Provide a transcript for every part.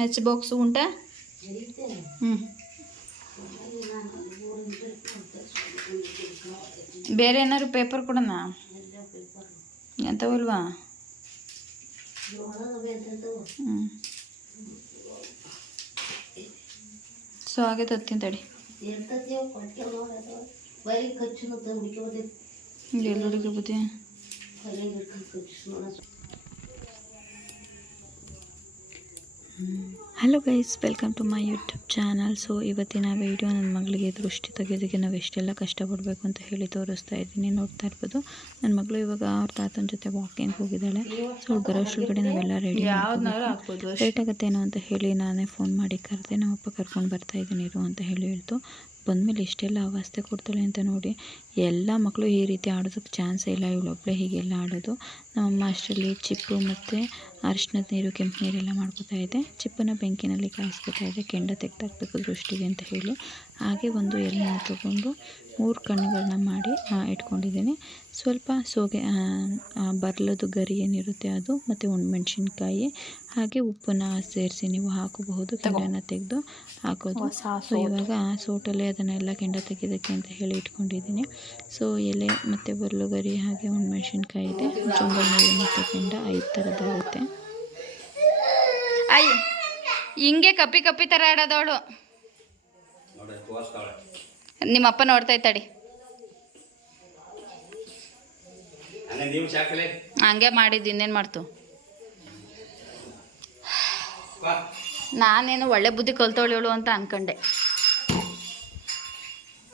Match box ಉಂಟಾ? ಹ್ಞೂ ಬೇರೆ ಏನಾದ್ರು ಪೇಪರ್ ಕೊಡೋಣ ಎಂಥವಲ್ವಾ? ಹ್ಞೂ ಸೊ ಹಾಗೆ ತತ್ತೀನಿ ತಡಿ. ಎಲ್ಲರಿಗೆ ಬುದ್ಧಿ. Hello guys, welcome to my YouTube channel. So ಇವತ್ತಿನ ವಿಡಿಯೋ ನನ್ನ ಮಗಳಿಗೆ ದೃಷ್ಟಿ ತೆಗೆಯೋದಕ್ಕೆ ನಾವು ಎಷ್ಟೆಲ್ಲ ಕಷ್ಟಪಡಬೇಕು ಅಂತ ಹೇಳಿ ತೋರಿಸ್ತಾ ಇದ್ದೀನಿ. ನೋಡ್ತಾ ಇರ್ಬೋದು ನನ್ನ ಮಗಳು ಇವಾಗ ಅವ್ರ ತಾತನ ಜೊತೆ ವಾಕಿಂಗ್ ಹೋಗಿದ್ದಾಳೆ. ಸೊ ಅವ್ಳು ಬರೋಷ್ಟ್ರೊಳಗಡೆ ನಾವೆಲ್ಲ ರೆಡಿ ಮಾಡ್ಕೋಬೇಕು. ಲೇಟ್ ಆಗುತ್ತೇನೋ ಅಂತ ಹೇಳಿ ನಾನೇ ಫೋನ್ ಮಾಡಿ ಕರೆದೆ. ನಮ್ಮಪ್ಪ ಕರ್ಕೊಂಡು ಬರ್ತಾ ಇದ್ದೀನಿ ಇರು ಅಂತ ಹೇಳಿ ಹೇಳ್ತು. ಬಂದಮೇಲೆ ಇಷ್ಟೆಲ್ಲ ಅವಸ್ಥೆ ಕೊಡ್ತಾಳೆ ಅಂತ ನೋಡಿ. ಎಲ್ಲ ಮಕ್ಕಳು ಈ ರೀತಿ ಆಡೋದಕ್ಕೆ ಚಾನ್ಸೇ ಇಲ್ಲ, ಇವಳೊಬ್ಬಳೇ ಹೀಗೆಲ್ಲ ಆಡೋದು. ನಮ್ಮಮ್ಮ ಅಷ್ಟರಲ್ಲಿ ಚಿಪ್ಪು ಮತ್ತು ಅರಿಶಿನದ ನೀರು, ಕೆಂಪು ನೀರೆಲ್ಲ ಮಾಡ್ಕೋತಾ ಇದೆ. ಚಿಪ್ಪನ್ನು ಬೆಂಕಿನಲ್ಲಿ ಕಾಯಿಸ್ಕೊತಾ ಇದೆ, ಕೆಂಡ ತೆಗೆದಾಕಬೇಕು ದೃಷ್ಟಿಗೆ ಅಂತ ಹೇಳಿ. ಹಾಗೆ ಒಂದು ಎಲೆನ ತಗೊಂಡು 3 ಕಣ್ಣುಗಳನ್ನ ಮಾಡಿ ಇಟ್ಕೊಂಡಿದ್ದೀನಿ. ಸ್ವಲ್ಪ ಸೋಗೆ ಬರ್ಲದು ಗರಿ ಏನಿರುತ್ತೆ ಅದು, ಮತ್ತು ಒಣಮೆಣ್ಸಿನ್ಕಾಯಿ ಹಾಗೆ ಉಪ್ಪನ್ನು ಸೇರಿಸಿ ನೀವು ಹಾಕಬಹುದು. ಕೆಂಡನ ತೆಗೆದು ಹಾಕೋದು. ಸೊ ಇವಾಗ ಸೋಟಲ್ಲಿ ಅದನ್ನೆಲ್ಲ ಕೆಂಡ ತೆಗೆಯೋದಕ್ಕೆ ಅಂತ ಹೇಳಿ ಇಟ್ಕೊಂಡಿದ್ದೀನಿ. ಸೊ ಎಲೆ ಮತ್ತು ಬರ್ಲು ಗರಿ ಹಾಗೆ ಒಣಮೆಣ್ಸಿನ್ಕಾಯಿ ಇದೆ, ಚೊಂಬಲ್ ನೀರು ಮತ್ತು ಕೆಂಡ 5 ಥರದ್ದಾಗುತ್ತೆ. ಹಿಂಗೆ ಕಪ್ಪಿ ಕಪ್ಪಿ ಥರ ಆಡೋದವಳು. ನಿಮ್ಮಪ್ಪ ನೋಡ್ತಾ ಇದ್ದಾಡಿ. ಹಂಗೆ ಮಾಡಿದ್ದು ಇನ್ನೇನು ಮಾಡ್ತು. ನಾನೇನು ಒಳ್ಳೆ ಬುದ್ಧಿ ಕಲ್ತವಳು ಅಂತ ಅನ್ಕೊಂಡೆ.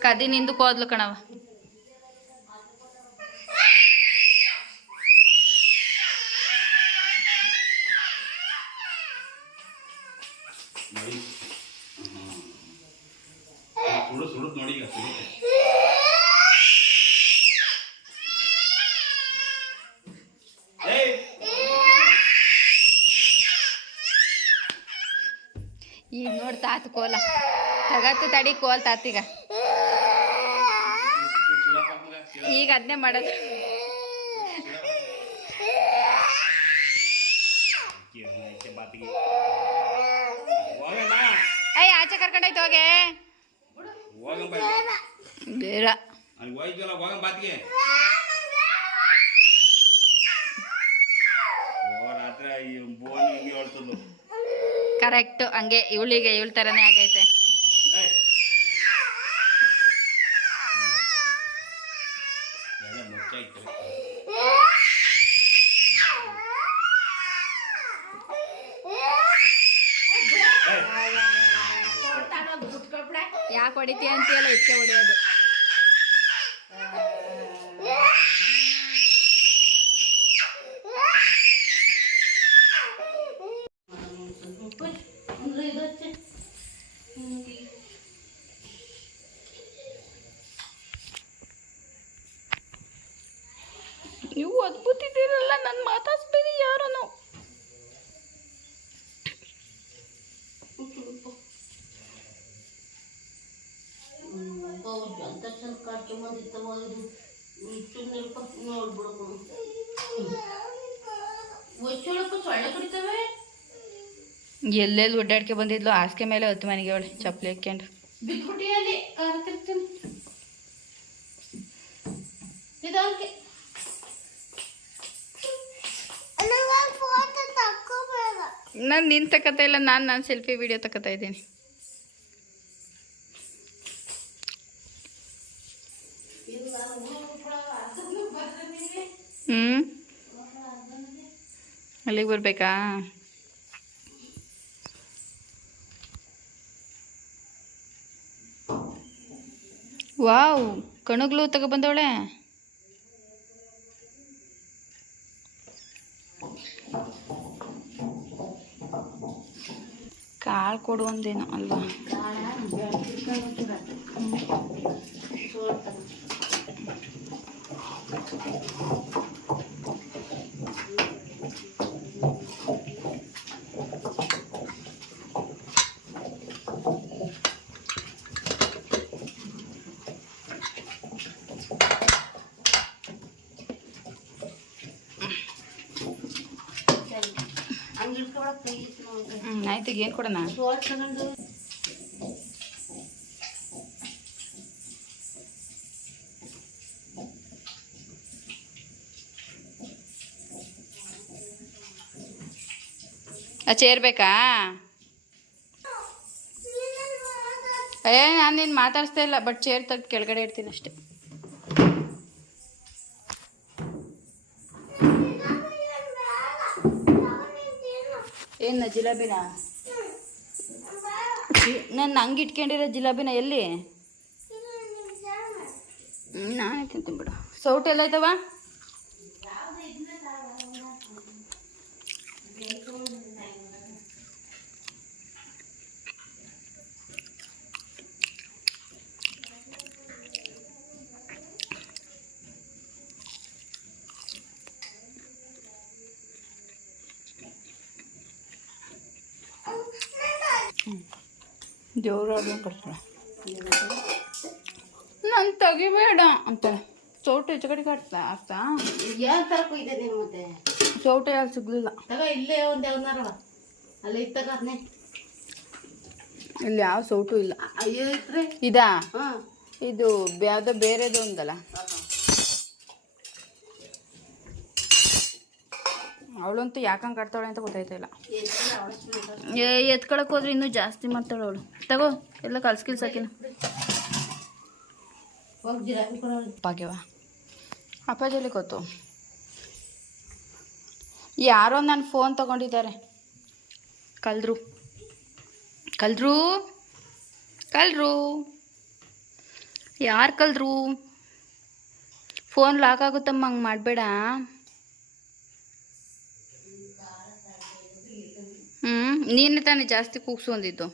ಕದಿ ನಿಂದಕ್ಕೆ ಹೋದ್ಲು ಕಣವ. ಈಗ ನೋಡಿ ತಾತು ಕೋಲ ತಗತ್ತು ತಡಿ ಕೋಲ್ ತಾತೀಗ. ಈಗ ಅದನ್ನೇ ಮಾಡೋದು. ಅಯ್ಯ ಆಚೆ ಕರ್ಕೊಂಡೈತೆ ಹೋಗೆ ಬೇಡ. ಕರೆಕ್ಟು ಹಂಗೆ ಇವಳಿಗೆ ಇವಳ ಥರನೇ ಆಗೈತೆ. ಯಾಕೆ ಹೊಡಿತೀಯ ಅಂತೀಯಲ್ಲ, ಇದಕ್ಕೆ ಹೊಡೆಯೋದು. ನೀವು ಅದ್ಭುತ ಇದ್ದೀರಲ್ಲ, ನನ್ನ ಮಾತಾಡ್ಸ್ಬೇಡಿ ಯಾರನು. ಎಲ್ಲೆಲ್ಲಿ ಒಡ್ಡಾಡ್ಕೆ ಬಂದಿದ್ಲು, ಹಾಸಿಗೆ ಮೇಲೆ ಹತ್ತು ಮನೆಗೆ ಅವಳೆ ಚಪ್ಪಲಿ ಹಾಕ್ಕೊಂಡು. ನಾನು ನಿನ್ ತಕತಾ ಇಲ್ಲ, ನಾನು ಸೆಲ್ಫಿ ವಿಡಿಯೋ ತಕತಾ ಇದ್ದೀನಿ. ಅಲ್ಲಿಗೆ ಬರ್ಬೇಕಾ? ವಾವ್, ಕಣಗ್ಲು ತಗೊಬಂದವಳೆ. ಕಾಳು ಕೊಡು ಒಂದೇನೋ ಅಲ್ವಾ? ಆಯ್ತು ಈಗ ಏನು ಕೊಡೋಣ? ಚೇರ್ ಬೇಕಾ? ನಾನು ನೀನು ಮಾತಾಡಿಸ್ತಾ ಇಲ್ಲ, ಬಟ್ ಚೇರ್ ತೆಗ್ದು ಕೆಳಗಡೆ ಇಡ್ತೀನಿ ಅಷ್ಟೇ. ಏನು ಜಿಲೇಬಿನ? ನಾನು ಹಂಗೆ ಇಟ್ಕೊಂಡಿರೋ ಜಿಲೇಬಿನ ಎಲ್ಲಿ? ನಾನೇ ತಿಂತೀನಿ ಬಿಡು. ಸೌಟ್ ಎಲ್ಲ ಐತವ? ದೇವ್ರ ಕೊಡ್ತಾಳೆ, ನಾನು ತೆಗಿಬೇಡ ಅಂತಾಳೆ. ಚೌಟ ಹೆಚ್ಚು ಕಡೆ ಕಟ್ತಾ ಆಗ್ತಾ ಯಾವ ಥರ ಕೊಯ್ದೆ ನೀನು? ಮತ್ತೆ ಚೌಟ ಯಾರು ಸಿಗ್ಲಿಲ್ಲ. ಇಲ್ಲೇ ಒಂದು ಯಾವನಾರ ಅಲ್ಲೇ ಇತ್ತಾಗ ಅದನ್ನೇ. ಇಲ್ಲಿ ಯಾವ ಸೌಟು ಇಲ್ಲ. ಅಯ್ಯೋ ಇದ್ರೆ ಇದಾ? ಹಾಂ, ಇದು ಯಾವುದೋ ಬೇರೆದು ಒಂದಲ್ಲ. ಅವಳಂತೂ ಯಾಕಂಗೆ ಕಟ್ತಾಳೆ ಅಂತ ಗೊತ್ತಾಯ್ತಿಲ್ಲ. ಎತ್ಕೊಳಕ್ಕೆ ಹೋದ್ರೆ ಇನ್ನೂ ಜಾಸ್ತಿ ಮಾಡ್ತಾಳೆ ಅವಳು. ತಗೋ ಎಲ್ಲ ಕಲ್ಸ್ಕಿಲ್ಸಾಕಿನ ಪಾಗ್ಯವ ಅಪ್ಪಾಜಲ್ಲಿ ಗೊತ್ತು. ಯಾರೋ ನನ್ನ ಫೋನ್ ತಗೊಂಡಿದ್ದಾರೆ. ಕಲ್ದ್ರು ಕಲ್ದ್ರು ಕಲ್ರು ಯಾರು ಕಲ್ದ್ರು? ಫೋನ್ ಲಾಕ್ ಆಗುತ್ತಮ್ಮ, ಹಂಗೆ ಮಾಡಬೇಡ. ನೀನೇ ತಾನೇ ಜಾಸ್ತಿ ಕೂಗ್ಸು ಅಂದಿದ್ದು.